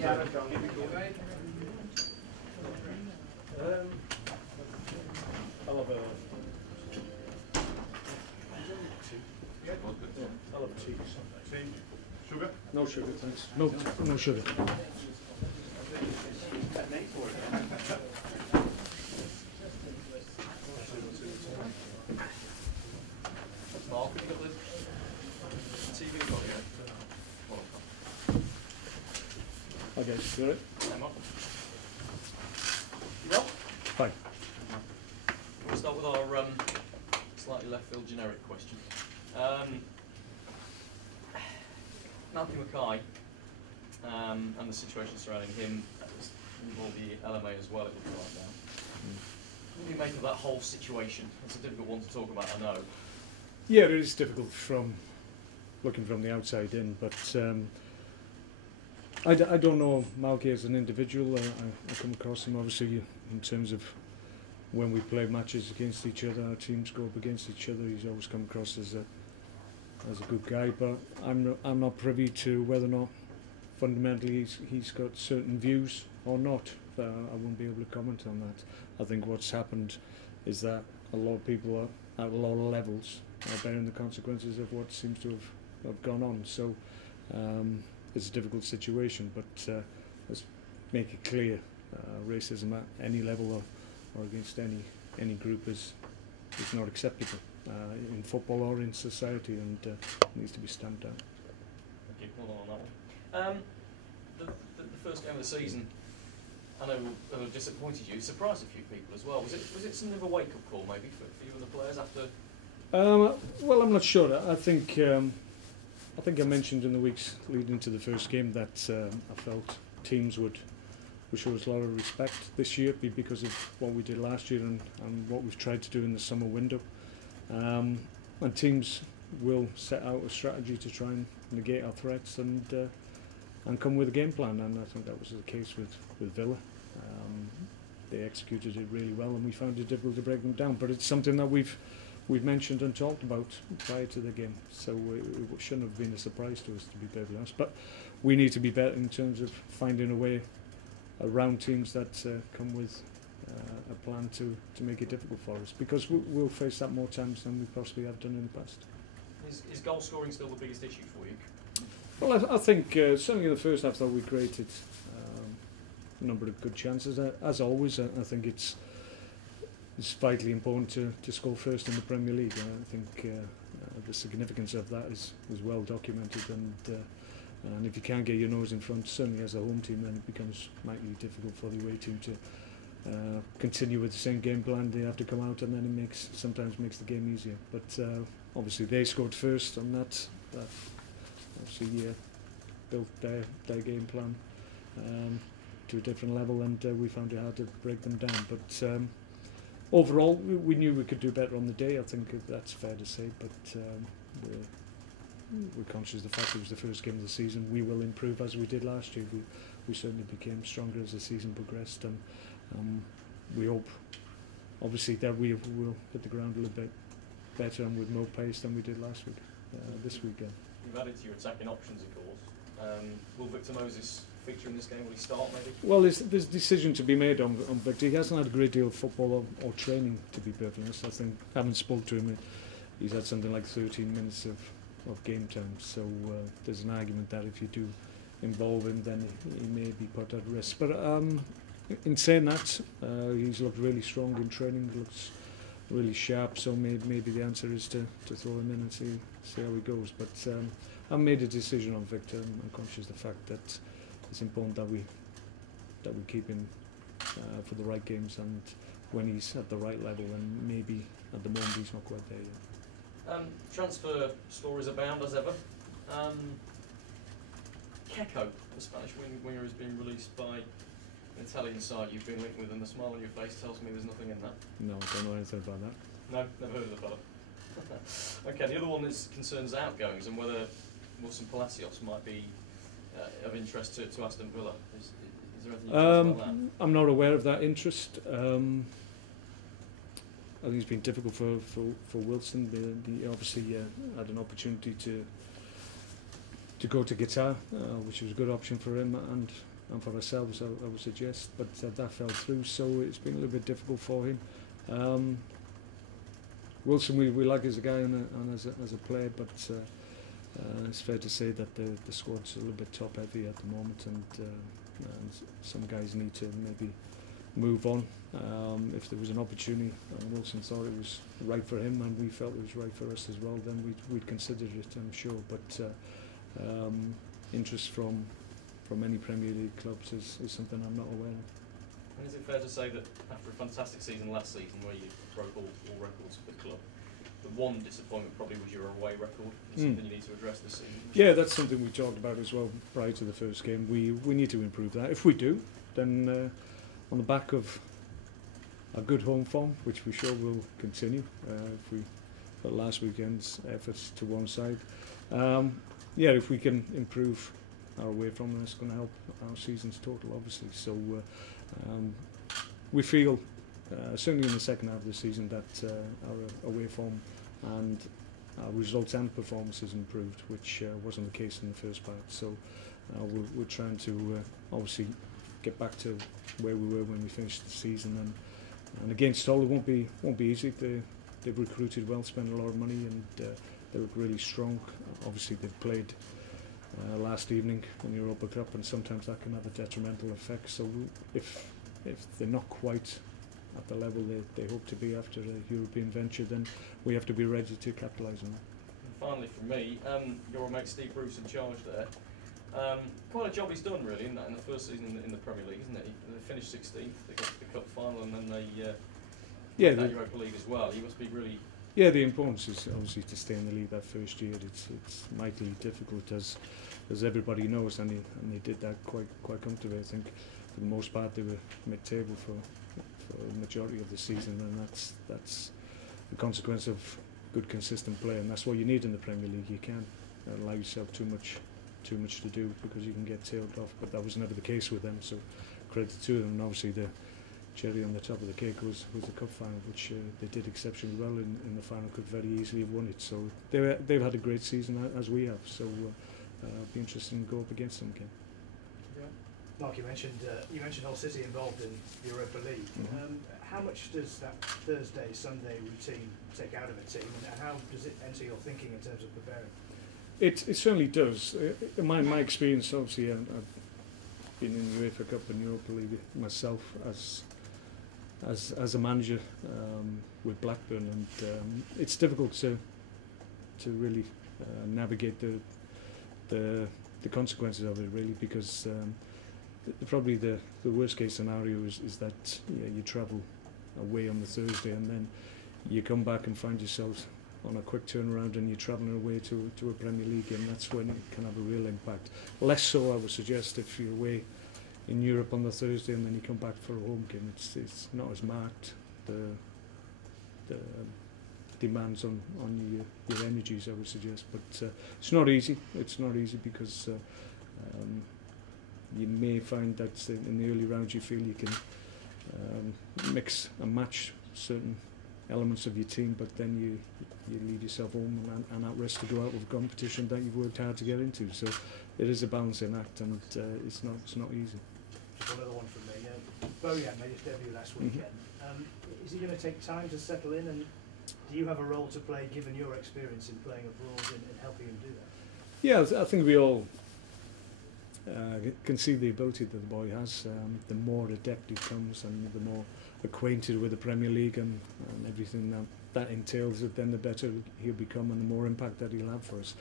I'll have a... I'll have tea. Tea? Sugar? No sugar, thanks. No sugar. Mark, have you got the TV got here? Okay, you got it? Hey, Mark. You well? Fine. We'll start with our slightly left field generic question. Matthew Mackay and the situation surrounding him, involved the LMA as well, it looks like now. What do you make of that whole situation? It's a difficult one to talk about, I know. Yeah, it is difficult from looking from the outside in, but I don't know Malky as an individual. I come across him obviously in terms of when we play matches against each other, our teams go up against each other. He's always come across as a good guy, but I'm not privy to whether or not fundamentally he's got certain views or not. I won't be able to comment on that. I think what's happened is that a lot of people are at a lot of levels are bearing the consequences of what seems to have gone on. So it's a difficult situation, but let's make it clear: racism at any level or against any group is not acceptable in football or in society, and needs to be stamped down. Thank you. Hold on that one. The first game of the season, I know it disappointed you. It surprised a few people as well. Was it some of a wake-up call maybe for you and the players after? Well, I'm not sure. I think I mentioned in the weeks leading to the first game that I felt teams would show us a lot of respect this year because of what we did last year and what we've tried to do in the summer window. And teams will set out a strategy to try and negate our threats and come with a game plan, and I think that was the case with Villa. They executed it really well, and we found it difficult to break them down. But it's something that we've mentioned and talked about prior to the game, so it shouldn't have been a surprise to us, to be perfectly honest. But we need to be better in terms of finding a way around teams that come with a plan to make it difficult for us, because we'll face that more times than we possibly have done in the past. Is goal scoring still the biggest issue for you? Well, I think certainly in the first half, though, we created a number of good chances. As always, I think it's vitally important to score first in the Premier League. I think the significance of that is well documented, and if you can't get your nose in front, certainly as a home team, then it becomes mightily difficult for the away team to continue with the same game plan. They have to come out, and then it sometimes makes the game easier. But obviously they scored first, and that obviously built their game plan to a different level, and we found it hard to break them down. But overall, we knew we could do better on the day. I think that's fair to say, but we're conscious of the fact it was the first game of the season. We will improve as we did last year. We certainly became stronger as the season progressed, and we hope, obviously, that we will hit the ground a little bit better and with more pace than we did last week, this weekend. You've added to your attacking options, of course. Will Victor Moses feature in this game? Will he start, maybe? Well, there's a decision to be made on Victor. He hasn't had a great deal of football or training, to be perfectly honest. I think, having spoke to him, he's had something like 13 minutes of game time. So there's an argument that if you do involve him, then he may be put at risk. But in saying that, he's looked really strong in training. Looks really sharp. So maybe the answer is to throw him in and see how he goes. But I've made a decision on Victor. I'm conscious of the fact that it's important that we keep him for the right games and when he's at the right level, and maybe at the moment he's not quite there yet. Transfer stories abound as ever. Keko, the Spanish winger, has been released by an Italian side you've been linked with, and the smile on your face tells me there's nothing in that. No, I don't know anything about that. No, never heard of the fellow. Okay, the other one concerns outgoings and whether Wilson Palacios might be of interest to Aston Villa. Is there anything you can tell about that? I'm not aware of that interest. I think it's been difficult for Wilson. He obviously had an opportunity to go to Qatar, which was a good option for him, and for ourselves, I would suggest, but that fell through, so it's been a little bit difficult for him. Wilson, we like as a guy and as a player, but it's fair to say that the squad's a little bit top heavy at the moment, and some guys need to maybe move on. If there was an opportunity and Wilson thought it was right for him and we felt it was right for us as well, then we'd considered it, I'm sure. But interest from any Premier League clubs is something I'm not aware of. And is it fair to say that after a fantastic season last season where you broke all records for the club, the one disappointment probably was your away record, and something you need to address this season? Yeah, that's something we talked about as well prior to the first game. We need to improve that. If we do, then on the back of a good home form, which we sure will continue, if we put last weekend's efforts to one side, yeah, if we can improve our away form, that's going to help our season's total, obviously. So we feel, certainly in the second half of the season, that our away form and our results and performances improved, which wasn't the case in the first part. So we're trying to obviously get back to where we were when we finished the season, and against Stoke it won't be easy. They've recruited well, spent a lot of money, and they look really strong. Obviously they've played last evening in the Europa Cup, and sometimes that can have a detrimental effect. So if they're not quite at the level they hope to be after a European venture, then we have to be ready to capitalise on that. And finally from me, your old mate Steve Bruce in charge there. Quite a job he's done really in the first season in the Premier League, isn't it? They finished 16th, they got to the cup final, and then they that Europa League as well. He must be really... Yeah, the importance is obviously to stay in the league that first year. It's mightily difficult, as everybody knows, and they did that quite comfortably. I think for the most part they were mid-table for the majority of the season, and that's the consequence of good consistent play, and that's what you need in the Premier League. You can't allow yourself too much to do, because you can get tailed off, but that was never the case with them, so credit to them. And obviously the cherry on the top of the cake was the cup final, which they did exceptionally well in the final, could very easily have won it. So they've had a great season, as we have, so it'll be interesting to go up against them again. Yeah. Mark, you mentioned Hull City involved in the Europa League. How much does that Sunday routine take out of a team, and how does it enter your thinking in terms of preparing? It certainly does. In my experience, obviously, I've been in the UEFA Cup and Europa League myself as a manager with Blackburn, and it's difficult to really navigate the consequences of it, really, because probably the worst case scenario is that you travel away on the Thursday and then you come back and find yourselves on a quick turnaround and you're travelling away to a Premier League game. That's when it can have a real impact. Less so, I would suggest, if you're away in Europe on the Thursday and then you come back for a home game. It's not as marked, the demands on your energies, I would suggest. But it's not easy. It's not easy because you may find that in the early rounds you feel you can mix and match certain elements of your team, but then you leave yourself home and at risk to go out with a competition that you've worked hard to get into. So it is a balancing act, and it's not easy. Just one other one from me. Bojan made his debut last weekend. Is he going to take time to settle in, and do you have a role to play, given your experience in playing abroad, in helping him do that? Yeah, I think we all can see the ability that the boy has. The more adept he comes and the more acquainted with the Premier League and everything that entails it, then the better he'll become and the more impact that he'll have for us.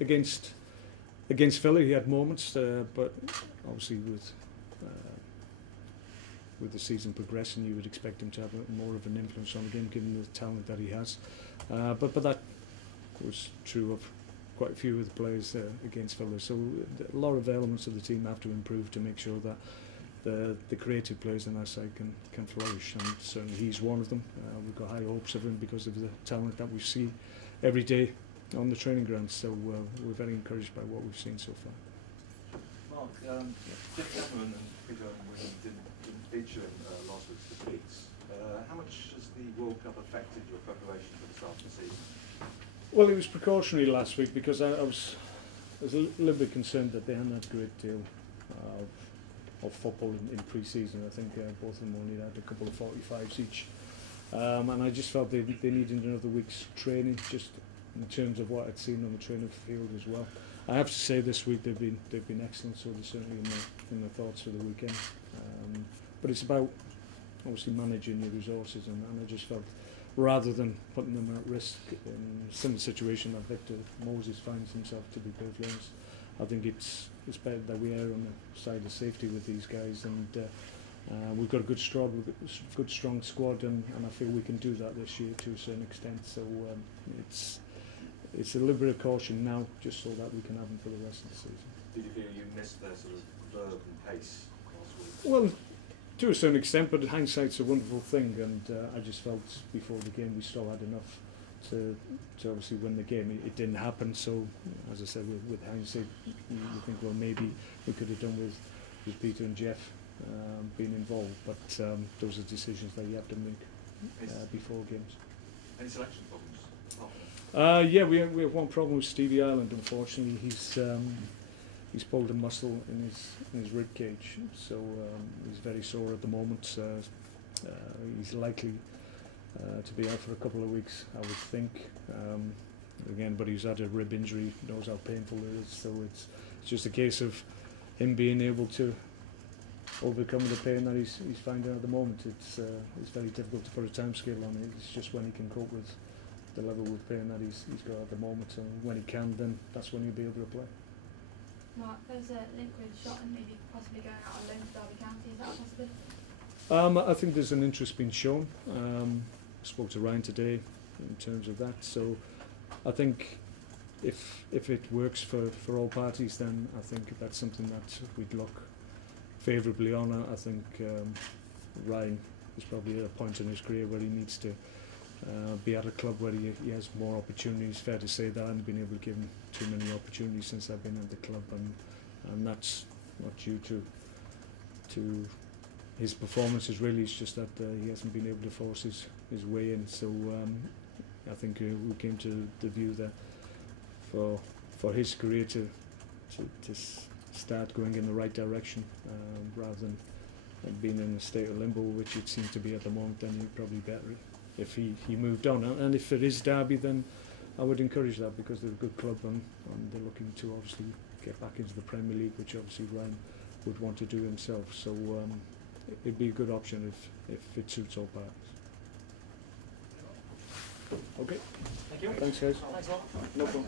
Against Villa he had moments, but obviously with the season progressing you would expect him to have more of an influence on the game, given the talent that he has. But that was true of quite a few of the players against Villa. So a lot of elements of the team have to improve to make sure that the creative players on our side can flourish, and certainly he's one of them. We've got high hopes of him because of the talent that we see every day on the training ground, so we're very encouraged by what we've seen so far. Mark, Jeff Gutman and Peter Williams didn't feature in last week's defeats. How much has the World Cup affected your preparation for the start of the season? Well, it was precautionary last week because I was a little bit concerned that they hadn't had a great deal of football in pre-season. I think both of them only had a couple of 45s each, and I just felt they needed another week's training, just in terms of what I'd seen on the training field as well. I have to say this week they've been excellent, so they're certainly in my thoughts for the weekend. But it's about obviously managing your resources, and I just felt rather than putting them at risk in some situation that Victor Moses finds himself, to be perfectly honest, I think it's better that we are on the side of safety with these guys, and we've got a good strong squad, and I feel we can do that this year to a certain extent. So it's a little bit of caution now, just so that we can have them for the rest of the season. Did you feel you missed their sort of verve and pace last week? Well, to a certain extent, but hindsight's a wonderful thing, and I just felt before the game we still had enough to obviously win the game. It didn't happen, so as I said, with hindsight, you think, well, maybe we could have done with Peter and Jeff being involved, but those are decisions that you have to make before games. Any selection problems? Yeah, we have one problem with Stevie Ireland. Unfortunately, he's pulled a muscle in his rib cage, so he's very sore at the moment. He's likely to be out for a couple of weeks, I would think. Again, but he's had a rib injury, knows how painful it is, so it's just a case of him being able to overcome the pain that he's finding at the moment. It's very difficult to put a time scale on it. It's just when he can cope with the level of pain that he's got at the moment, and when he can, then that's when he'll be able to play. Mark, there's a link with Shotton maybe possibly going out on loan to Derby County. Is that a possibility? I think there's an interest being shown. I spoke to Ryan today in terms of that, so I think if it works for all parties, then I think that's something that we'd look favourably on. I think Ryan is probably at a point in his career where he needs to be at a club where he has more opportunities. Fair to say that I haven't been able to give him too many opportunities since I've been at the club, and that's not due to his performances really. It's just that he hasn't been able to force his way in. So I think we came to the view that for his career to start going in the right direction, rather than being in a state of limbo, which it seems to be at the moment, then he'd probably better if he moved on. And if it is Derby, then I would encourage that, because they're a good club, and they're looking to obviously get back into the Premier League, which obviously Ryan would want to do himself. So it'd be a good option if it suits all parties. Okay. Thank you. Thanks, guys. Thanks a lot. No problem.